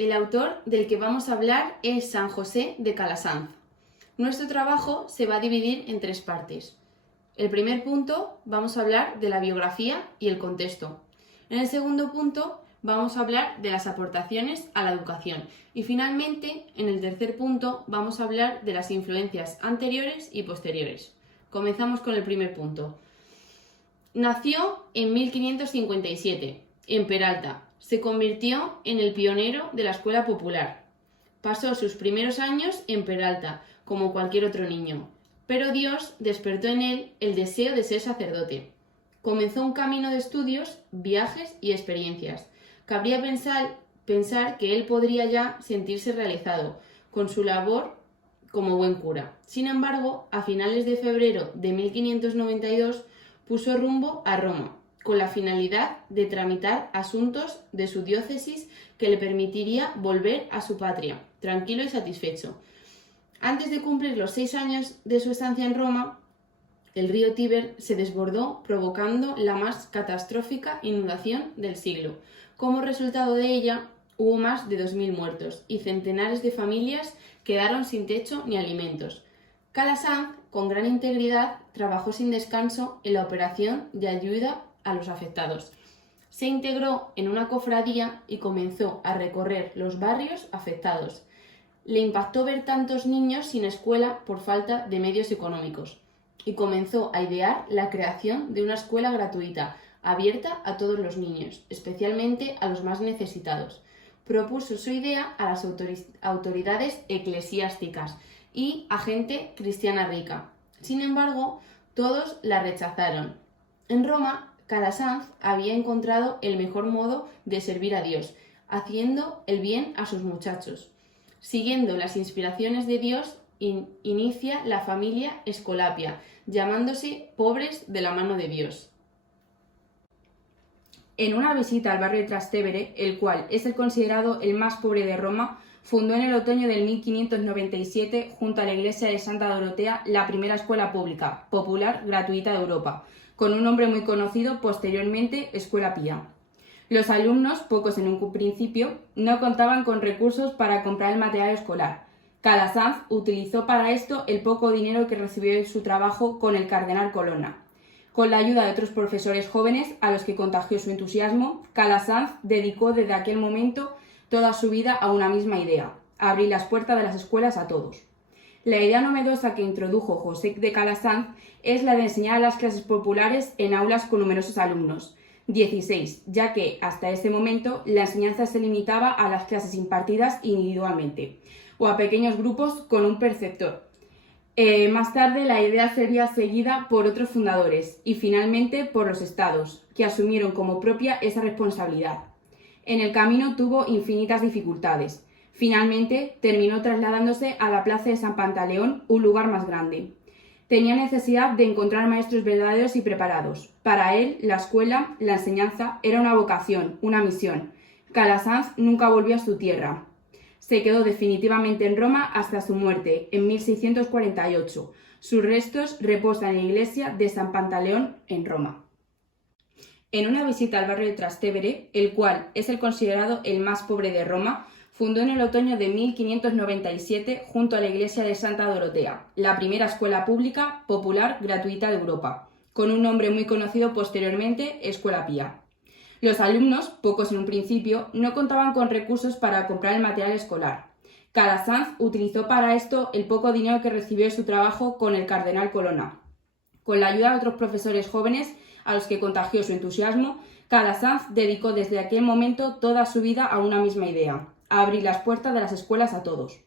El autor del que vamos a hablar es San José de Calasanz. Nuestro trabajo se va a dividir en 3 partes. El primer punto vamos a hablar de la biografía y el contexto. En el segundo punto vamos a hablar de las aportaciones a la educación. Y finalmente, en el tercer punto vamos a hablar de las influencias anteriores y posteriores. Comenzamos con el primer punto. Nació en 1557, en Peralta. Se convirtió en el pionero de la escuela popular. Pasó sus primeros años en Peralta, como cualquier otro niño, pero Dios despertó en él el deseo de ser sacerdote. Comenzó un camino de estudios, viajes y experiencias. Cabría pensar que él podría ya sentirse realizado con su labor como buen cura. Sin embargo, a finales de febrero de 1592 puso rumbo a Roma, con la finalidad de tramitar asuntos de su diócesis que le permitiría volver a su patria, tranquilo y satisfecho. Antes de cumplir los 6 años de su estancia en Roma, el río Tíber se desbordó, provocando la más catastrófica inundación del siglo. Como resultado de ella, hubo más de 2000 muertos y centenares de familias quedaron sin techo ni alimentos. Calasanz, con gran integridad, trabajó sin descanso en la operación de ayuda a los afectados. Se integró en una cofradía y comenzó a recorrer los barrios afectados. Le impactó ver tantos niños sin escuela por falta de medios económicos y comenzó a idear la creación de una escuela gratuita, abierta a todos los niños, especialmente a los más necesitados. Propuso su idea a las autoridades eclesiásticas y a gente cristiana rica. Sin embargo, todos la rechazaron. En Roma, Calasanz había encontrado el mejor modo de servir a Dios, haciendo el bien a sus muchachos. Siguiendo las inspiraciones de Dios, inicia la familia Escolapia, llamándose Pobres de la mano de Dios. En una visita al barrio de Trastevere, el cual es el considerado el más pobre de Roma, fundó en el otoño del 1597, junto a la iglesia de Santa Dorotea, la primera escuela pública, popular, gratuita de Europa, con un nombre muy conocido, posteriormente Escuela Pía. Los alumnos, pocos en un principio, no contaban con recursos para comprar el material escolar. Calasanz utilizó para esto el poco dinero que recibió en su trabajo con el cardenal Colonna. Con la ayuda de otros profesores jóvenes a los que contagió su entusiasmo, Calasanz dedicó desde aquel momento toda su vida a una misma idea: abrir las puertas de las escuelas a todos. La idea novedosa que introdujo José de Calasanz es la de enseñar a las clases populares en aulas con numerosos alumnos, 16, ya que hasta ese momento la enseñanza se limitaba a las clases impartidas individualmente o a pequeños grupos con un preceptor. Más tarde la idea sería seguida por otros fundadores y finalmente por los estados, que asumieron como propia esa responsabilidad. En el camino tuvo infinitas dificultades. Finalmente terminó trasladándose a la plaza de San Pantaleón, un lugar más grande. Tenía necesidad de encontrar maestros verdaderos y preparados. Para él, la escuela, la enseñanza, era una vocación, una misión. Calasanz nunca volvió a su tierra. Se quedó definitivamente en Roma hasta su muerte, en 1648. Sus restos reposan en la iglesia de San Pantaleón, en Roma. En una visita al barrio de Trastevere, el cual es el considerado el más pobre de Roma, fundó en el otoño de 1597, junto a la iglesia de Santa Dorotea, la primera escuela pública, popular, gratuita de Europa, con un nombre muy conocido posteriormente, Escuela Pía. Los alumnos, pocos en un principio, no contaban con recursos para comprar el material escolar. Calasanz utilizó para esto el poco dinero que recibió de su trabajo con el cardenal Colonna. Con la ayuda de otros profesores jóvenes a los que contagió su entusiasmo, Calasanz dedicó desde aquel momento toda su vida a una misma idea: a abrir las puertas de las escuelas a todos.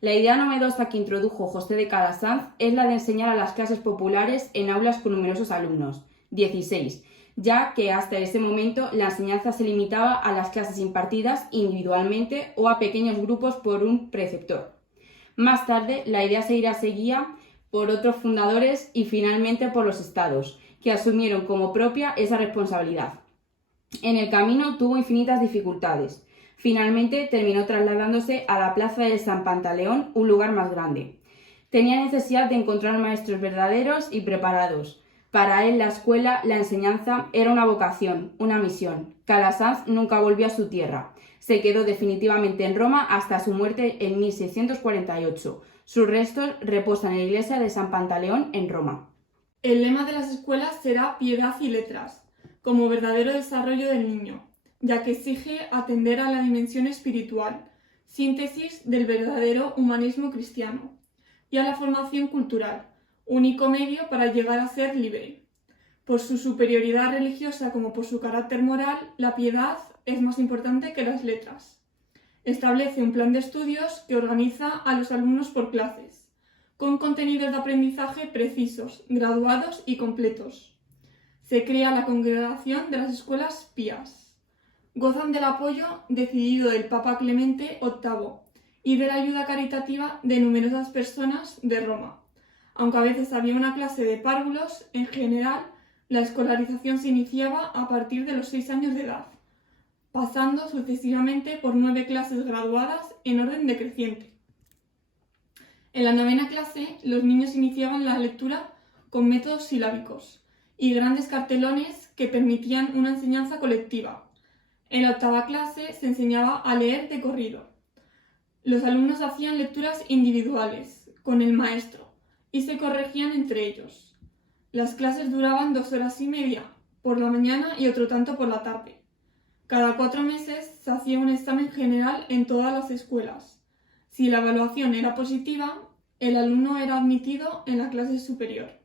La idea novedosa que introdujo José de Calasanz es la de enseñar a las clases populares en aulas con numerosos alumnos, 16, ya que hasta ese momento la enseñanza se limitaba a las clases impartidas individualmente o a pequeños grupos por un preceptor. Más tarde, la idea se iría seguida por otros fundadores y finalmente por los estados, que asumieron como propia esa responsabilidad. En el camino tuvo infinitas dificultades. Finalmente terminó trasladándose a la plaza de San Pantaleón, un lugar más grande. Tenía necesidad de encontrar maestros verdaderos y preparados. Para él la escuela, la enseñanza, era una vocación, una misión. Calasanz nunca volvió a su tierra. Se quedó definitivamente en Roma hasta su muerte en 1648. Sus restos reposan en la iglesia de San Pantaleón en Roma. El lema de las escuelas será piedad y letras, como verdadero desarrollo del niño, ya que exige atender a la dimensión espiritual, síntesis del verdadero humanismo cristiano, y a la formación cultural, único medio para llegar a ser libre. Por su superioridad religiosa como por su carácter moral, la piedad es más importante que las letras. Establece un plan de estudios que organiza a los alumnos por clases, con contenidos de aprendizaje precisos, graduados y completos. Se crea la Congregación de las Escuelas Pías. Gozan del apoyo decidido del Papa Clemente VIII y de la ayuda caritativa de numerosas personas de Roma. Aunque a veces había una clase de párvulos, en general la escolarización se iniciaba a partir de los 6 años de edad, pasando sucesivamente por 9 clases graduadas en orden decreciente. En la 9ª clase, los niños iniciaban la lectura con métodos silábicos y grandes cartelones que permitían una enseñanza colectiva. En la 8ª clase se enseñaba a leer de corrido. Los alumnos hacían lecturas individuales con el maestro y se corregían entre ellos. Las clases duraban 2 horas y media, por la mañana y otro tanto por la tarde. Cada 4 meses se hacía un examen general en todas las escuelas. Si la evaluación era positiva, el alumno era admitido en la clase superior.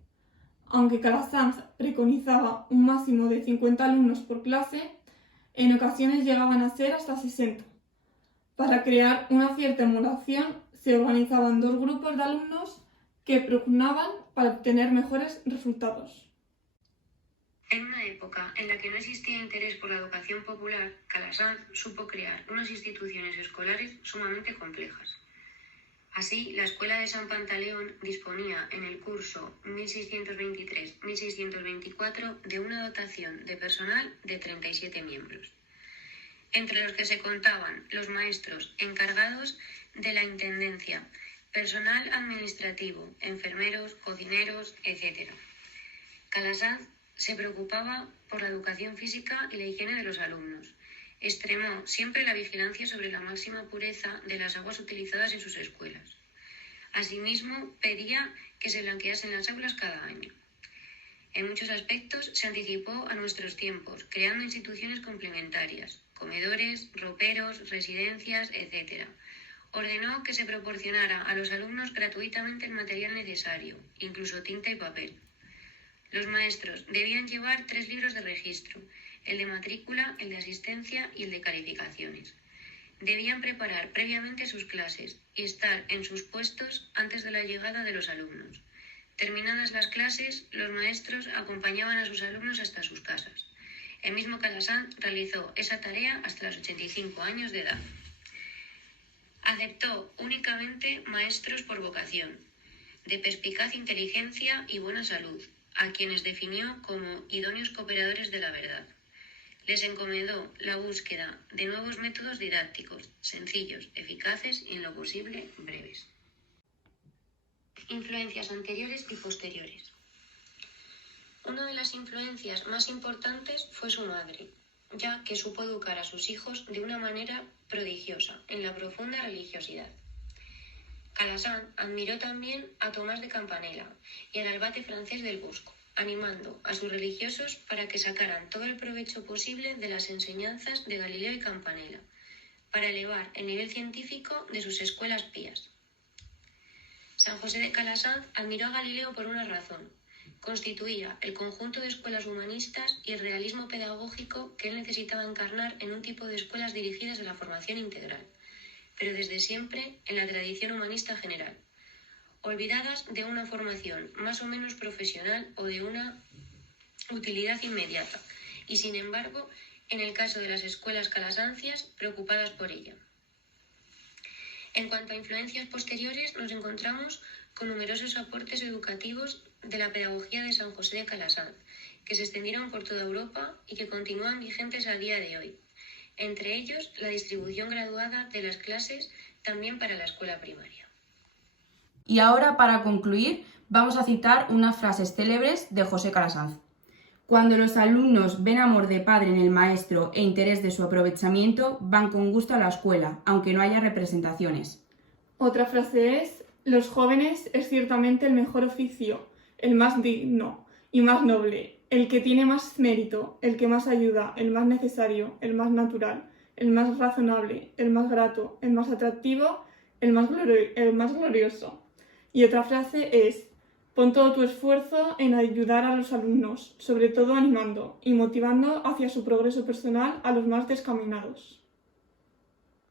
Aunque Calasanz preconizaba un máximo de 50 alumnos por clase, en ocasiones llegaban a ser hasta 60. Para crear una cierta emulación, se organizaban 2 grupos de alumnos que propugnaban para obtener mejores resultados. En una época en la que no existía interés por la educación popular, Calasanz supo crear unas instituciones escolares sumamente complejas. Así, la Escuela de San Pantaleón disponía en el curso 1623-1624 de una dotación de personal de 37 miembros, entre los que se contaban los maestros encargados de la intendencia, personal administrativo, enfermeros, cocineros, etc. Calasanz se preocupaba por la educación física y la higiene de los alumnos. Extremó siempre la vigilancia sobre la máxima pureza de las aguas utilizadas en sus escuelas. Asimismo, pedía que se blanqueasen las aulas cada año. En muchos aspectos se anticipó a nuestros tiempos, creando instituciones complementarias, comedores, roperos, residencias, etc. Ordenó que se proporcionara a los alumnos gratuitamente el material necesario, incluso tinta y papel. Los maestros debían llevar 3 libros de registro, el de matrícula, el de asistencia y el de calificaciones. Debían preparar previamente sus clases y estar en sus puestos antes de la llegada de los alumnos. Terminadas las clases, los maestros acompañaban a sus alumnos hasta sus casas. El mismo Calasanz realizó esa tarea hasta los 85 años de edad. Aceptó únicamente maestros por vocación, de perspicaz inteligencia y buena salud, a quienes definió como idóneos cooperadores de la verdad. Les encomendó la búsqueda de nuevos métodos didácticos, sencillos, eficaces y en lo posible breves. Influencias anteriores y posteriores. Una de las influencias más importantes fue su madre, ya que supo educar a sus hijos de una manera prodigiosa, en la profunda religiosidad. Calasanz admiró también a Tomás de Campanella y al albate francés del Bosco, animando a sus religiosos para que sacaran todo el provecho posible de las enseñanzas de Galileo y Campanella, para elevar el nivel científico de sus escuelas pías. San José de Calasanz admiró a Galileo por una razón: constituía el conjunto de escuelas humanistas y el realismo pedagógico que él necesitaba encarnar en un tipo de escuelas dirigidas a la formación integral, pero desde siempre en la tradición humanista general, olvidadas de una formación más o menos profesional o de una utilidad inmediata, y sin embargo, en el caso de las escuelas calasancias, preocupadas por ella. En cuanto a influencias posteriores, nos encontramos con numerosos aportes educativos de la pedagogía de San José de Calasanz, que se extendieron por toda Europa y que continúan vigentes a día de hoy. Entre ellos, la distribución graduada de las clases también para la escuela primaria. Y ahora, para concluir, vamos a citar unas frases célebres de José Calasanz. Cuando los alumnos ven amor de padre en el maestro e interés de su aprovechamiento, van con gusto a la escuela, aunque no haya representaciones. Otra frase es: los jóvenes es ciertamente el mejor oficio, el más digno y más noble, el que tiene más mérito, el que más ayuda, el más necesario, el más natural, el más razonable, el más grato, el más atractivo, el más glorioso. Y otra frase es: pon todo tu esfuerzo en ayudar a los alumnos, sobre todo animando y motivando hacia su progreso personal a los más descaminados.